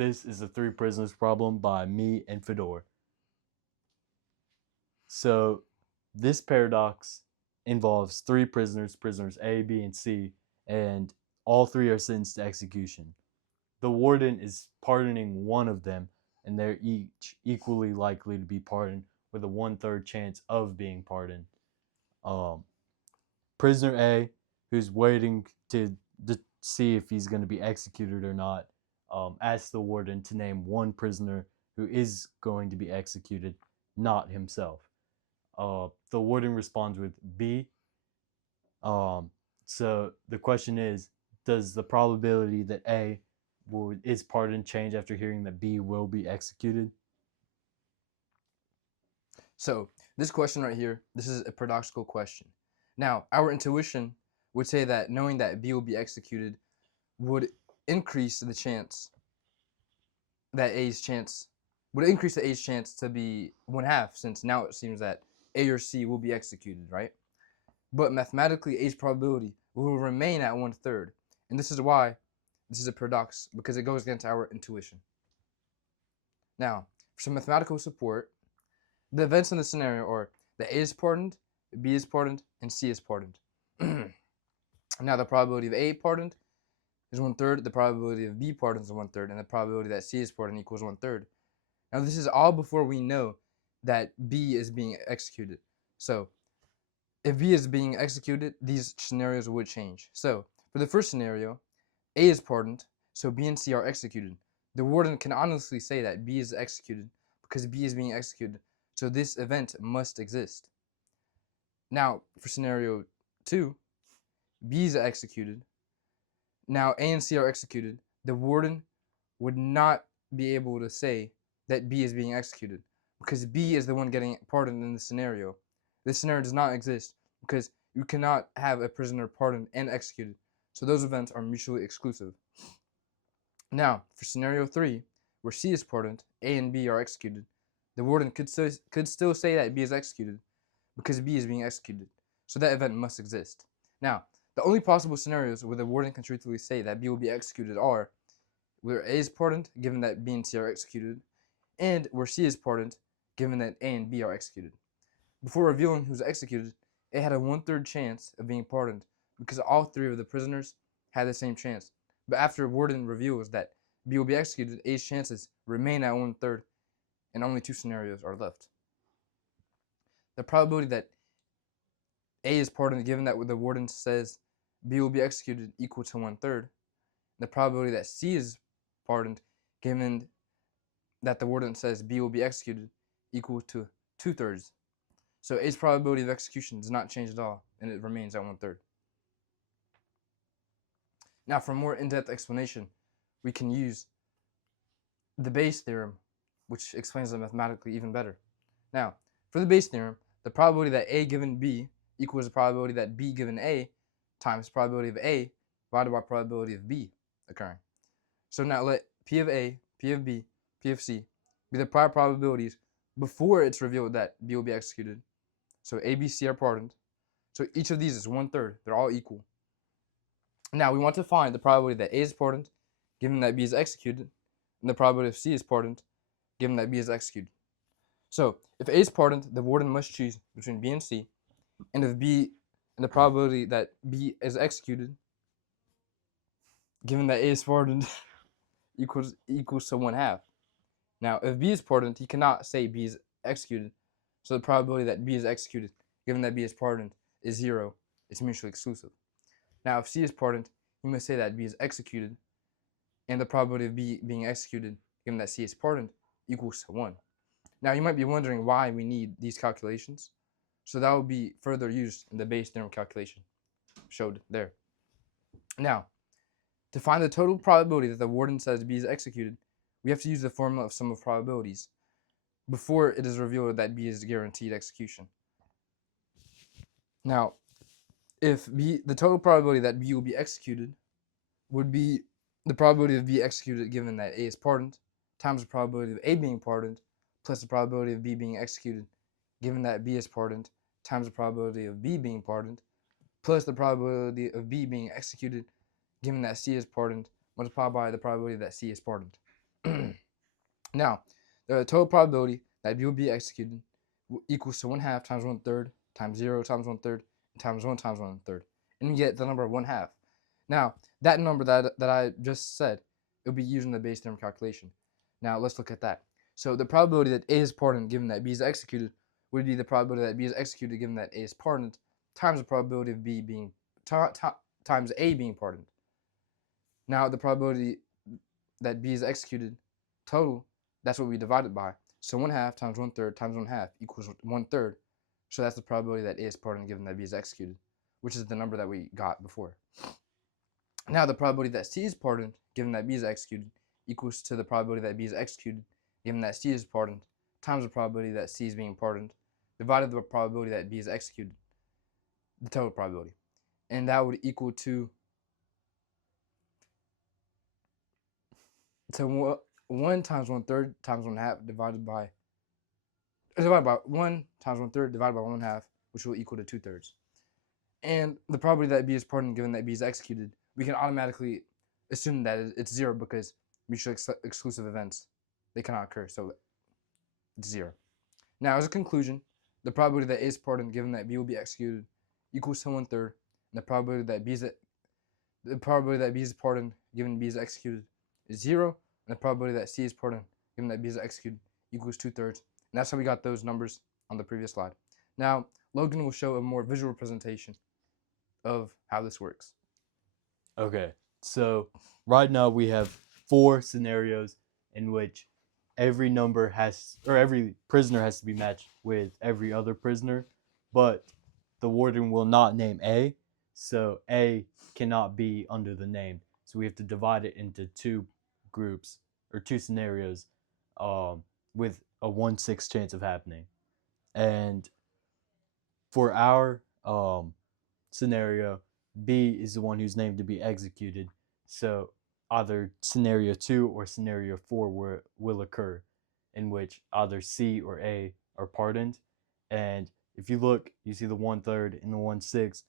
This is the three prisoners problem by me and Fedor. So this paradox involves three prisoners, prisoners A, B, and C, and all three are sentenced to execution. The warden is pardoning one of them, and they're each equally likely to be pardoned with a 1/3 chance of being pardoned. Um, Prisoner A, who's waiting to see if he's going to be executed or not, asks the warden to name one prisoner who is going to be executed, not himself. The warden responds with B. Um, so the question is, does the probability that is pardoned change after hearing that B will be executed? So this question right here, this is a paradoxical question. Now, our intuition would say that knowing that B will be executed would increase the chance that A's chance would increase the A's chance to be 1/2, since now it seems that A or C will be executed, right? But mathematically, A's probability will remain at 1/3, and this is why this is a paradox, because it goes against our intuition. Now, for some mathematical support, the events in the scenario are that A is pardoned, B is pardoned, and C is pardoned. Now, the probability of A pardoned is 1/3, the probability of B pardoned is 1/3, and the probability that C is pardoned equals 1/3. Now, this is all before we know that B is being executed. So, if B is being executed, these scenarios would change. So, for the first scenario, A is pardoned, so B and C are executed. The warden can honestly say that B is executed because B is being executed, so this event must exist. Now, for scenario 2, B is executed. Now, A and C are executed. The warden would not be able to say that B is being executed because B is the one getting pardoned in the scenario. This scenario does not exist because you cannot have a prisoner pardoned and executed. So those events are mutually exclusive. Now, for scenario 3, where C is pardoned, A and B are executed, the warden could still say that B is executed because B is being executed. So that event must exist. Now, the only possible scenarios where the warden can truthfully say that B will be executed are where A is pardoned, given that B and C are executed, and where C is pardoned, given that A and B are executed. Before revealing who's executed, A had a 1/3 chance of being pardoned because all three of the prisoners had the same chance. But after warden reveals that B will be executed, A's chances remain at 1/3, and only two scenarios are left. The probability that A is pardoned, given that the warden says B will be executed, equal to 1/3. The probability that C is pardoned, given that the warden says B will be executed, equal to 2/3. So A's probability of execution does not change at all, and it remains at 1/3. Now, for more in-depth explanation, we can use the Bayes theorem, which explains it mathematically even better. Now, for the Bayes theorem, the probability that A given B equals the probability that B given A times probability of A divided by probability of B occurring. So now let P of A, P of B, P of C be the prior probabilities before it's revealed that B will be executed. So A, B, C are pardoned. So each of these is 1/3. They're all equal. Now we want to find the probability that A is pardoned, given that B is executed, and the probability of C is pardoned, given that B is executed. So if A is pardoned, the warden must choose between B and C, and if B and the probability that B is executed, given that A is pardoned, equals to 1/2. Now, if B is pardoned, he cannot say B is executed, so the probability that B is executed, given that B is pardoned, is 0. It's mutually exclusive. Now, if C is pardoned, he must say that B is executed, and the probability of B being executed, given that C is pardoned, equals to 1. Now, you might be wondering why we need these calculations. So that will be further used in the Bayes theorem calculation showed there. Now, to find the total probability that the warden says B is executed, we have to use the formula of sum of probabilities before it is revealed that B is guaranteed execution. Now, if the total probability that B will be executed would be the probability of B executed given that A is pardoned times the probability of A being pardoned plus the probability of B being executed given that B is pardoned times the probability of B being pardoned plus the probability of B being executed given that C is pardoned multiplied by the probability that C is pardoned. Now, the total probability that B will be executed equals to 1/2 times 1/3 times 0 times 1/3 times 1 times 1/3. And you get the number of 1/2. Now, that number that I just said, it'll be using the base term calculation. Now, let's look at that. So the probability that A is pardoned given that B is executed would be the probability that B is executed given that A is pardoned times the probability of B being times A being pardoned. Now, the probability that B is executed total, that's what we divided by. So 1/2 times 1/3 times 1/2 equals 1/3. So that's the probability that A is pardoned given that B is executed, which is the number that we got before. Now the probability that C is pardoned given that B is executed equals to the probability that B is executed given that C is pardoned times the probability that C is being pardoned divided by the probability that B is executed, the total probability. And that would equal to 1 times 1/3 times 1/2 divided by 1 times 1/3 divided by 1/2, which will equal to 2/3. And the probability that B is pardoned given that B is executed, we can automatically assume that it's 0 because mutually exclusive events, they cannot occur, so it's 0. Now, as a conclusion, the probability that A is pardoned given that B will be executed equals to 1/3, and the probability that B is pardoned given B is executed is 0, and the probability that C is pardoned given that B is executed equals 2/3. And that's how we got those numbers on the previous slide. Now, Logan will show a more visual representation of how this works. Okay, so right now we have 4 scenarios in which every prisoner has to be matched with every other prisoner, but the warden will not name A, so A cannot be under the name. So we have to divide it into 2 groups or 2 scenarios with a 1/6 chance of happening. And for our scenario, B is the one who's named to be executed. So either scenario 2 or scenario 4 will occur, in which either C or A are pardoned. And if you look, you see the 1/3 and the 1/6,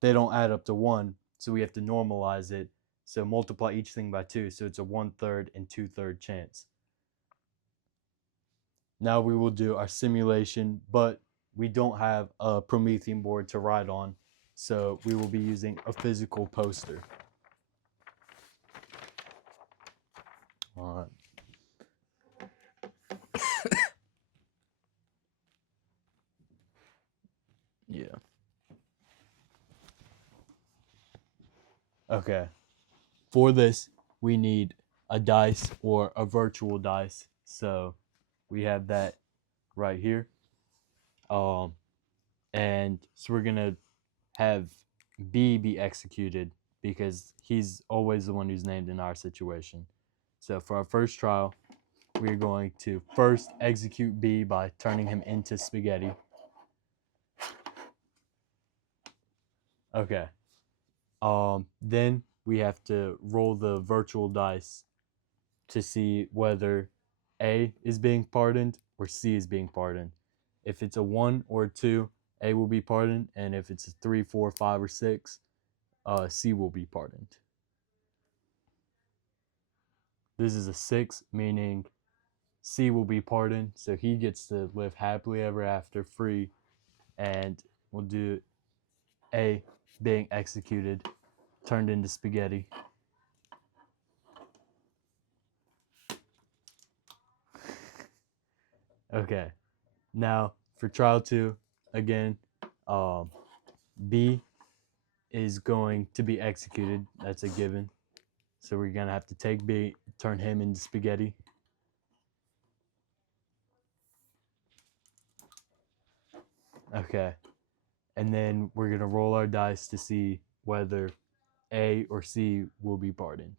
they don't add up to 1, so we have to normalize it. So multiply each thing by 2, so it's a 1/3 and 2/3 chance. Now we will do our simulation, but we don't have a Promethean board to write on, so we will be using a physical poster. All right. Yeah. Okay. For this, we need a dice or a virtual dice. So we have that right here. And so we're gonna have B be executed because he's always the one who's named in our situation. So for our first trial, we're going to first execute B by turning him into spaghetti. Okay. Then we have to roll the virtual dice to see whether A is being pardoned or C is being pardoned. If it's a 1 or a 2, A will be pardoned, and if it's a 3, 4, 5, or 6, C will be pardoned. This is a 6, meaning C will be pardoned, so he gets to live happily ever after, free, and we'll do A being executed, turned into spaghetti. Okay, now for trial 2, again, B is going to be executed. That's a given. So we're gonna have to take B, turn him into spaghetti. Okay, and then we're gonna roll our dice to see whether A or C will be pardoned.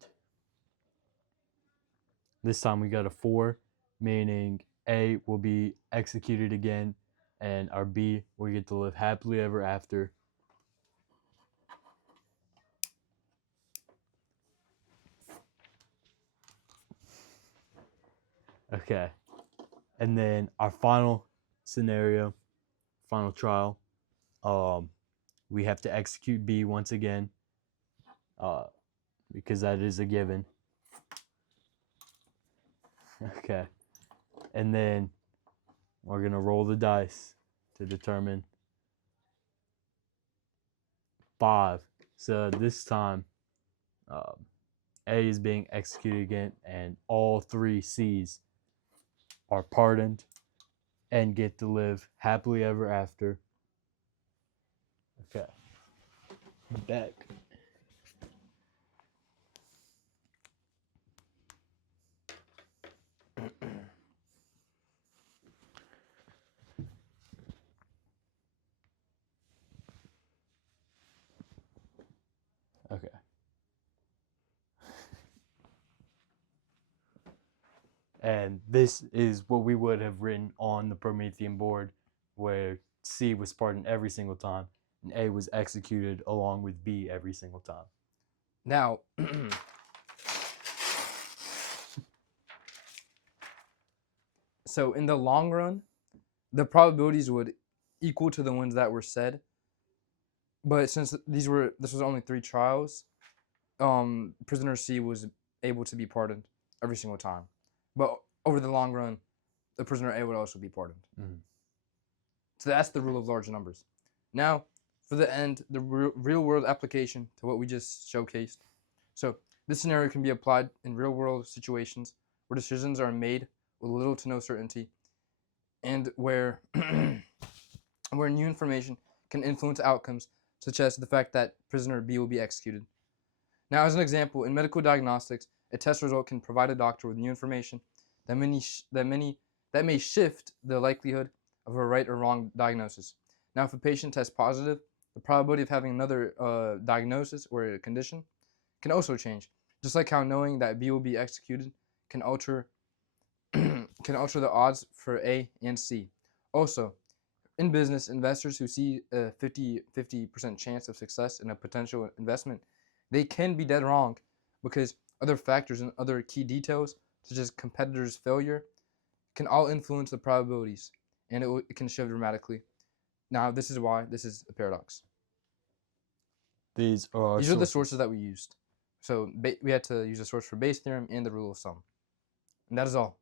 This time we got a 4, meaning A will be executed again, and our B will get to live happily ever after. Okay, and then our final scenario, final trial, we have to execute B once again, because that is a given. Okay. And then we're going to roll the dice to determine 5. So this time, A is being executed again, and all 3 C's are pardoned and get to live happily ever after. Okay. Back. Okay. And this is what we would have written on the Promethean board, where C was pardoned every single time, and A was executed along with B every single time. Now, so in the long run, the probabilities would equal to the ones that were said. But since this was only 3 trials, prisoner C was able to be pardoned every single time. But over the long run, the prisoner A would also be pardoned. Mhm. So that's the rule of large numbers. Now, for the end, the real world application to what we just showcased. So this scenario can be applied in real world situations where decisions are made with little to no certainty, and where where new information can influence outcomes, such as the fact that prisoner B will be executed. Now, as an example, in medical diagnostics, a test result can provide a doctor with new information that may shift the likelihood of a right or wrong diagnosis. Now, if a patient tests positive, the probability of having another diagnosis or a condition can also change. Just like how knowing that B will be executed can alter can alter the odds for A and C. Also, in business, investors who see a 50% chance of success in a potential investment, they can be dead wrong because other factors and other key details, such as competitors' failure, can all influence the probabilities, and it can shift dramatically. Now, this is why this is a paradox. These are our These are the sources that we used. So we had to use a source for Bayes' theorem and the rule of sum. And that is all.